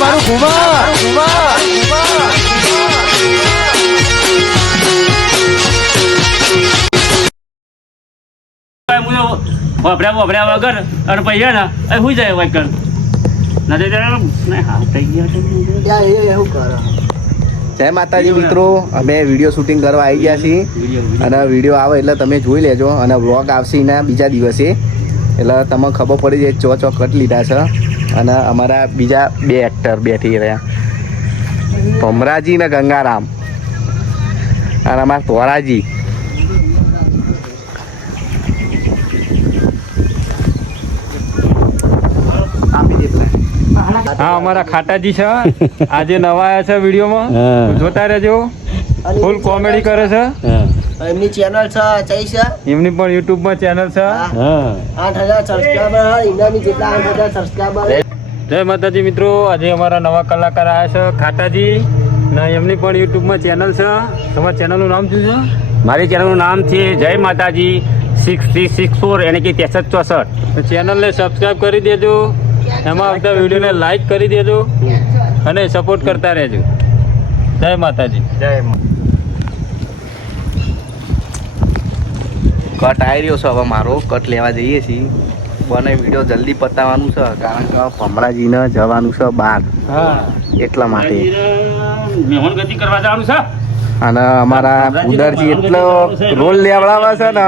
મારું ઘુમા ઘુમા વભર્યા વભર્યા વગર અને પૈસા ને એ હું જાય વગર નથી ને હા થઈ ગયા જય માતાજી મિત્રો અમે વીડિયો શૂટિંગ કરવા આવી ગયા છીએ. અને વીડિયો આવે એટલે તમે જોઈ લેજો. અને વ્લોગ આવશે એના બીજા દિવસે. એટલે તમને ખબર પડી જાય ચો ચો કટ લીધા છે. અને અમારા બીજા બે એક્ટર બેઠી રહ્યા. ભમરાજી ને ગંગારામ. અને અમારા તોરાજી આપી દે પેલા. હા અમારા ખાટાજી છે. આજે નવા આવ્યા છે વિડીયોમાં. જોતા રહેજો. ફૂલ કોમેડી કરે છે. એમની ચેનલ છે ચઈ છે? એમની પણ યુટ્યુબમાં ચેનલ છે. હા. આઠ હજાર સબસ્ક્રાઈબર ઇન્ડિયાની જેટલા આઠ હજાર જય માતાજી મિત્રો આજે અમારા નવા કલાકાર આવ્યા છે ખાટાજી. ના એમની પણ યુટ્યુબમાં ચેનલ છે. તમારા ચેનલનું નામ શું છે? મારી ચેનલનું નામ છે જય માતાજી સિક્સ થ્રી સિક્સ ફોર એટલે કે ત્રેસઠ ચોસઠ. ચેનલને સબસ્ક્રાઇબ કરી દેજો. એમાં આવતા વિડીયોને લાઈક કરી દેજો. અને સપોર્ટ કરતા રહેજો. જય માતાજી. જય માં કટ આવી રહ્યો છે. હવે મારો કટ લેવા જઈએ છીએ. બને વીડિયો જલ્દી પતાવવાનું છે કારણ કે ભમરાજીને જવાનું છે બહાર હા. એટલા માટે. મહેમાન ગતિ કરવા જવાનું છે? અને અમારા ઉદરજી એટલો રોલ લેવડાવે છે ને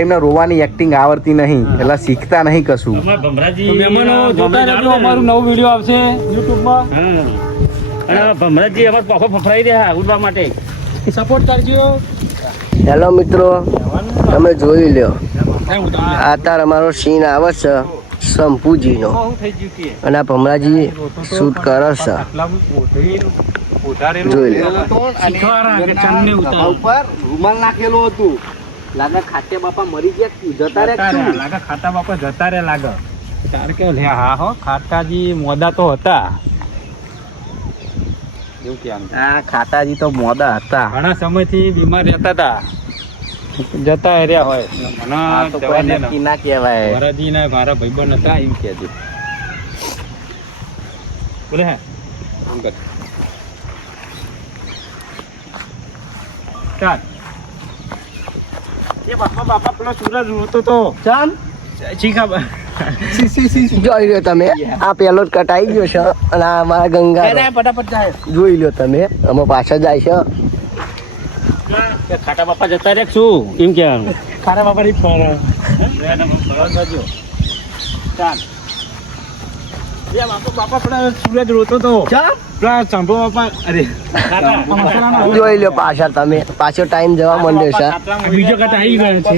એમને રોવાની એક્ટિંગ આવડતી નહીં. એટલે શીખતા નહીં કશું. અમારા ભમરાજી તો મહેમાનો જોતા રહેજો અમારું નવું વીડિયો આવશે યુટ્યુબમાં. અને ભમરાજી અમારે પાખો ફફરાઈ રહ્યા ઉડવા માટે. સપોર્ટ કરજો. હેલો મિત્રો તમે જોઈ લ્યો અત્યારે અમારો સીન આવે છે શંભુજીનો અને આ ભમરાજી શૂટ કરે છે જોઈ લ્યો ઉપર રૂમાલ નાખેલું હતું લાગે ખાતે બાપા મરી ગયા જતા રે? લાગે ખાતા બાપા જતા રે લાગે તાર કે લે હા હો ખાતાજી મોદા તો હતા એવું છે. આ ખાતાજી તો મોદા હતા ઘણા સમયથી બીમાર રહેતા હતા જતા રહ્યા હોય. મને આ તો જવા દે ના. કહેવાય. વરાજી ના મારા ભાઈબંધ હતા એમ કહેજો. બોલે હે. આમ કર. ચાલ. એ બાપા બાપા પેલો સૂરજ રોતો તો. ચાલ. શી જોઈ લ્યો તમે. આ પેલો કટાઈ ગયો છે અને આ ગંગા ફટાફટ જાય. જોઈ લ્યો તમે. અમે પાછા જાય છે. કે ખાટા બાપા જતા રે શું? એમ કહેવાનું. ખાટા બાપા ની ફર. ચાલ. બાપા બાપા પેલા સૂરજ રોતો તો. પેલા શંભુ બાપા. અરે જોઈ લો પાછા તમે. પાછો ટાઈમ જવા માંડ્યો છે બીજો કટા આવી ગયો છે.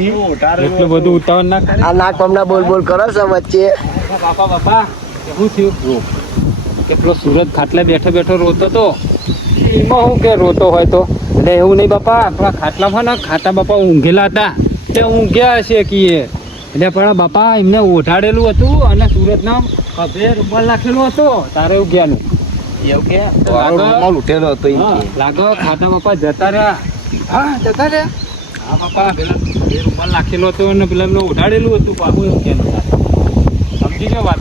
એટલું બધું ઉતાવળ ના આ નાક પમના બોલ બોલ કરો છો વચ્ચે. બાપા બાપા શું થયું? કે પેલો સુરત ખાટલે બેઠો બેઠો રોતો તો. એમાં શું કે રોતો હોય તો? એટલે એવું નહીં બાપા આપણા ખાટલામાં ને ખાતા બાપા ઊંઘેલા હતા. તે ઊંઘ્યા હશે કીએ. એટલે પણ બાપા એમને ઓઢાડેલું હતું અને સુરતના ખભે રૂમાલ નાખેલો હતો. તારે એવું કે? મારો રૂમાલ ઉઠેલો હતો કે. લાગો ખાતા બાપા જતા રહ્યા. હા જતા રહ્યા. હા બાપા પેલા રૂમાલ નાખેલો હતો અને પેલા એમને ઓઢાડેલું હતું. બાપુ એવું તારે. સમજી ગયો વાત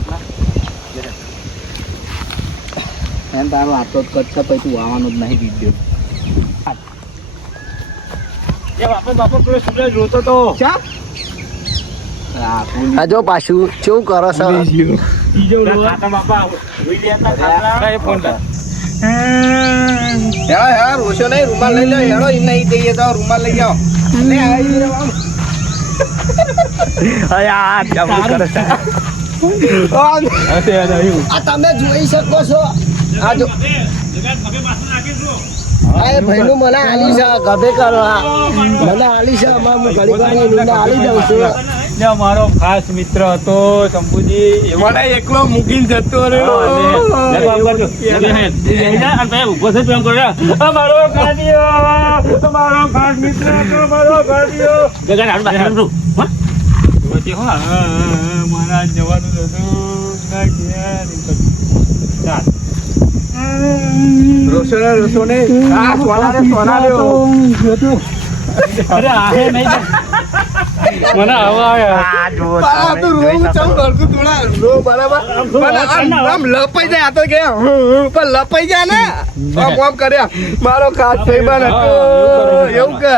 એમ તારો આટલો જ કરતા છે પછી તું આવવાનો જ નહીં વીડિયો એ બાપા બાપા પેલો સૂરજ રોતો તો આ જો પાછું કેવું કરો છો? રૂમાલ લઈ લો હેડો ઈ નહીં જઈએ તો રૂમાલ લઈ. આ તમે જોઈ શકો છો. આ જો એ ભાઈનું મને આલી છે ગભે કરવા મને આલી છે અમાર હું ઘડી ઘડી આલી જાઉં છું ને મારો ખાસ મિત્ર હતો શંભુજી મને એકલો મૂકીને જતો રહ્યો બાપા જો. લે હે. અને ભાઈ ઊભો પ્રેમ કરો. અમારો કાઢિયો, અમારો ખાસ મિત્ર હતો, અમારો કાઢિયો. ગગન હારું બાર હારું. હા? હો, હા, હા, હા, મારા જવાનું હતું ના ઘેર. ચાલ. રોશો ને રોશો ને આ સોના સોના લ્યો. અરે આ હે નહીં. મને હવે આવ્યા. તો રોગ ચમ કરતું થોડા રો બરાબર. પણ આમ લપાઈ જાય આ તો કે પણ લપાઈ જાય ને? આમ આમ કર્યા મારો ખાસ ભાઈબંધ હતો એવું કે.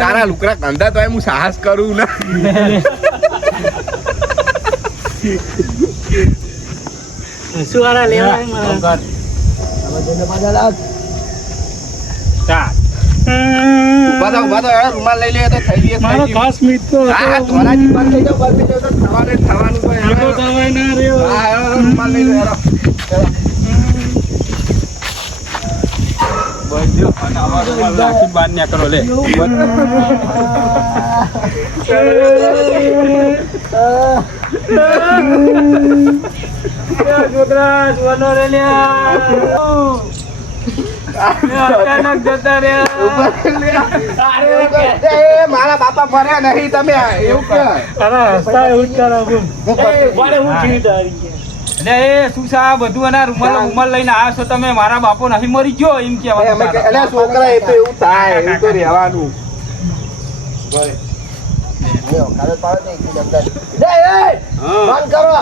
તારા લુકરા કંધા તો હું સાહસ કરું ને. ઊભા થા, હેડો, રૂમાલ લઈ લે છોકરા જોવાનો રે અચાનક જતા રહ્યા મારા બાપા મર્યા નહીં તમે એવું કે એટલે એ શું છે આ બધું? એના રૂમાલ રૂમાલ લઈને આવ્યા છો તમે? મારા બાપો નહીં મરી ગયો એમ કેવા છોકરા એ તો એવું થાય એવું તો રહેવાનું. બંધ કરો.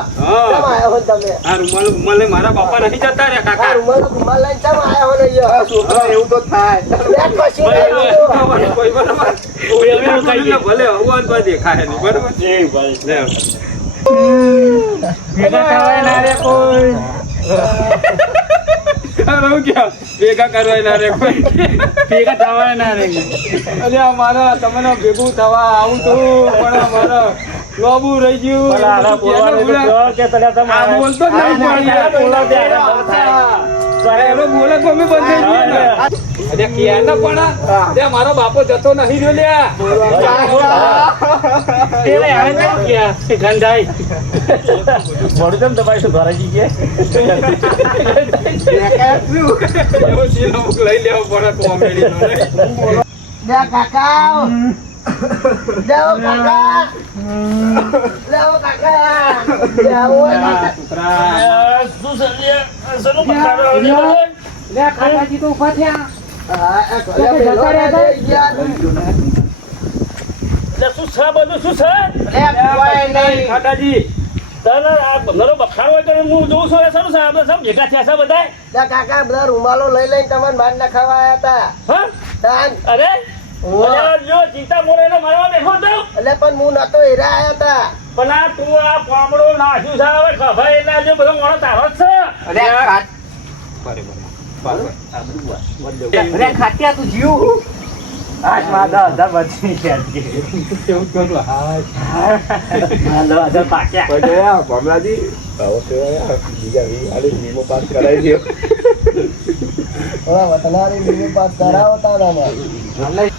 કેમ આયા હો તમે? આ રૂમાલ રૂમાલ મારા બાપા નહીં જતા રહ્યા આ રૂમાલ રૂમાલ લઈને કેમ આયા હો ને આ છોકરા એવું તો થાય. બેટ પછી. કોઈ બરાબર. ભલે હવન તો દેખાય નહીં બરાબર? લે. ભેગા થવાય ના રે કોઈ. અરે ક્યાં? ભેગા કરવાય ના રે ભેગા ના રે. અરે આ મારા તમને ભેગું થવા આવું તો પણ મારા લોબુ રહી ગયું. બોલતો જ નહીં બોલે બંધ. અરે ક્યાં ના પણ? મારો બાપો જતો નહીં જો લ્યા. એવો સીન અમુક લઈ લેવો પડે. લે કાકા લે ઓ કાકા લે ઓ કાકા લે ઓ કાકા. હા, આ ઘરે ભેગો ના સારું ગયા. લે, કોઈ થયા ખાટાજી બધા કાકા બધા રૂમાલો લઈ લઈને તમને ના ખાવા આવ્યા હતા તાન. તો એટલે પણ હું નતો હીરા આયા હતા અલ્યા ખાટ- અલ્યા ખાટિયા તું જીવ. એવું જ કરું હા. ગયા કમલાજી આવો તો યાર, બીજા વી- આલી વીમો પાસ કરાવી દો હવે વતનારી પાસ કરાવો તારા.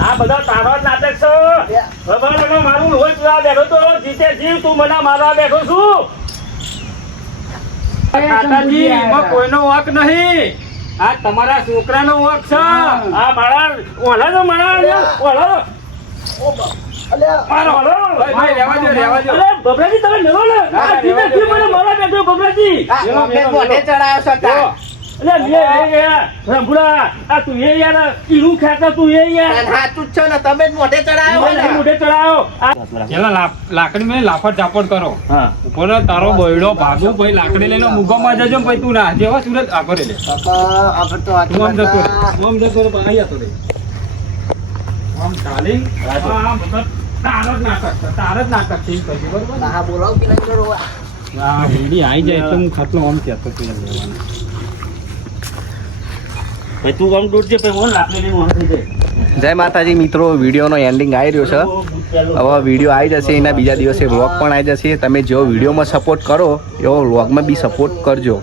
આ બધા તારો નાટક કોઈનો વાંક નહીં આ તમારા છોકરાનો વાંક છે? આ મારા ઓલા નો મારા ઓલા લાકડી મેં લાફટ ઝાપટ કરો. હા. ઉપર તારો બયડો ભાગુ ભાઈ લાકડી લઈને મુગોમાં જજો ભાઈ તું ના જેવા સુરત આગળ લે. કાકા, તો જતો જતો રહે, પણ અહીંયા તો રે. આમ ચાલી આ તારો જ નાટક તારો જ નાટક છે, પછી, બરોબર. હા, બોલાવો પેલા જોડે વા. વીડી આઈ જાય એટલે હું ખાટલો આમ કહેતો હતો લેવાનો. ભાઈ તું આમ દોડજે પછી હું લાકડી લઈને વાં જાય. જય માતાજી મિત્રો વિડીયોનો એન્ડિંગ આવી રહ્યો છે. હવે વીડિયો આવી જશે એના બીજા દિવસે વ્લોગ પણ આવી જશે. તમે જેવો વિડીયોમાં સપોર્ટ કરો એવો વ્લોગમાં બી સપોર્ટ કરજો.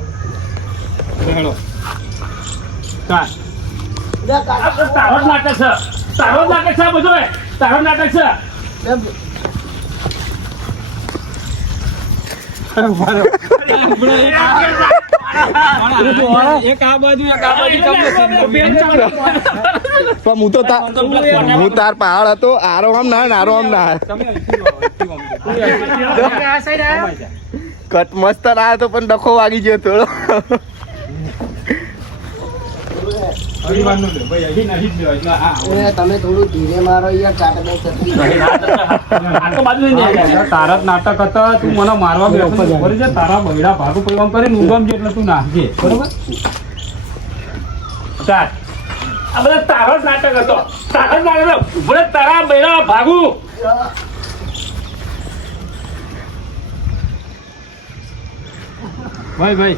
હેલો. તારો નાટક છે. તારો નાટક છે બધો તારો નાટક છે. આપણે એક- એક આ બાજુ એક આ બાજુ તમને પણ હું તો હું તાર પહાડ હતો. આરો આમ ના ને આરો આમ ના. કટ મસ્ત ના હતો પણ ડખો વાગી ગયો થોડો. તમે થોડું ધીરે મારો યાર કાટને ચટણી આ તો બાજુ નહીં જાય. તારા નાટક હતા તું મને મારવા બેઠો છે. ખબર છે. તારા બૈડા ભાગુ પૈવામ ઊંઘમ છે એટલે તું નાખજે બરોબર? ચાલ. આ બધા તારો જ નાટક હતો. તારો જ નાટક હતો. તારા બૈડા ભાગુ. ભાઈ ભાઈ.